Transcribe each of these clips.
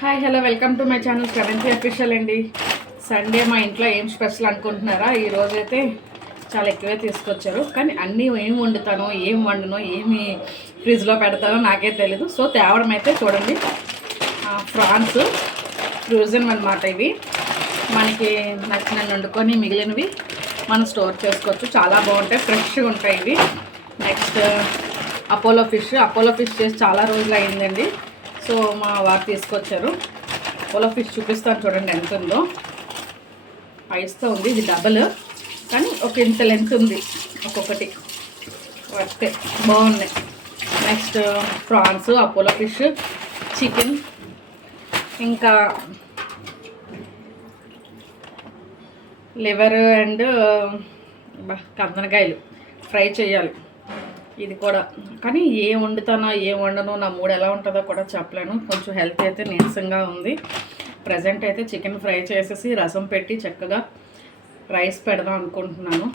Hi hello welcome to my channel seventh official అండి. Sunday మా ఇంట్లో ఏం స్పెషల్ అనుకుంటున్నారా? ఈరోజైతే చాలా ఎక్కువే తీసుకొచ్చారు, కానీ అన్నీ ఏం వండుతానో ఏం వండనో ఏమి ఫ్రిడ్జ్లో పెడతానో నాకే తెలీదు. సో తేవడం అయితే చూడండి, ఫ్రాన్స్ ఫ్రోజన్ అన్నమాట. ఇవి మనకి నచ్చిన వండుకొని మిగిలినవి మనం స్టోర్ చేసుకోవచ్చు. చాలా బాగుంటాయి, ఫ్రెష్గా ఉంటాయి ఇవి. నెక్స్ట్ అపోలో ఫిష్ చేసి చాలా రోజులు అయిందండి. సో మా వారు తీసుకొచ్చారు. అపోలో ఫిష్ చూపిస్తాను చూడండి ఎంత ఉందో. ఐస్తో ఉంది, ఇది డబల్, కానీ ఒక ఇంత లెంత్ ఉంది ఒక్కొక్కటి. వస్తే బాగున్నాయి. Next prawns, Apollo fish, chicken, ఇంకా లివర్ అండ్ కందనకాయలు ఫ్రై చేయాలి. ఇది కూడా, కానీ ఏం వండుతానో ఏం వండనో నా మూడు ఎలా ఉంటుందో కూడా చెప్పలేను. కొంచెం హెల్త్ అయితే నీరసంగా ఉంది. ప్రజెంట్ అయితే చికెన్ ఫ్రై చేసేసి రసం పెట్టి చక్కగా రైస్ పెడదాం అనుకుంటున్నాను.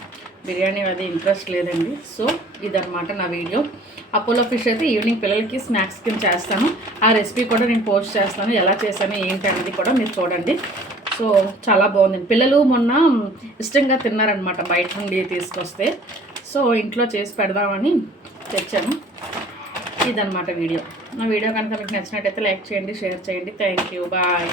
బిర్యానీ అది ఇంట్రెస్ట్ లేదండి. సో ఇదన్నమాట నా వీడియో. అపోలో ఫిష్ అయితే ఈవినింగ్ పిల్లలకి స్నాక్స్ కింద చేస్తాను. ఆ రెసిపీ కూడా నేను పోస్ట్ చేస్తాను, ఎలా చేశాను ఏంటి అనేది కూడా మీరు చూడండి. సో చాలా బాగుంది. పిల్లలు మొన్న ఇష్టంగా తిన్నారనమాట బయట నుండి తీసుకొస్తే. సో ఇంట్లో చేసి పెడదామని తెచ్చాను. ఇదన్నమాట వీడియో. నా వీడియో కనుక మీకు నచ్చినట్టయితే లైక్ చేయండి, షేర్ చేయండి. Thank you, bye.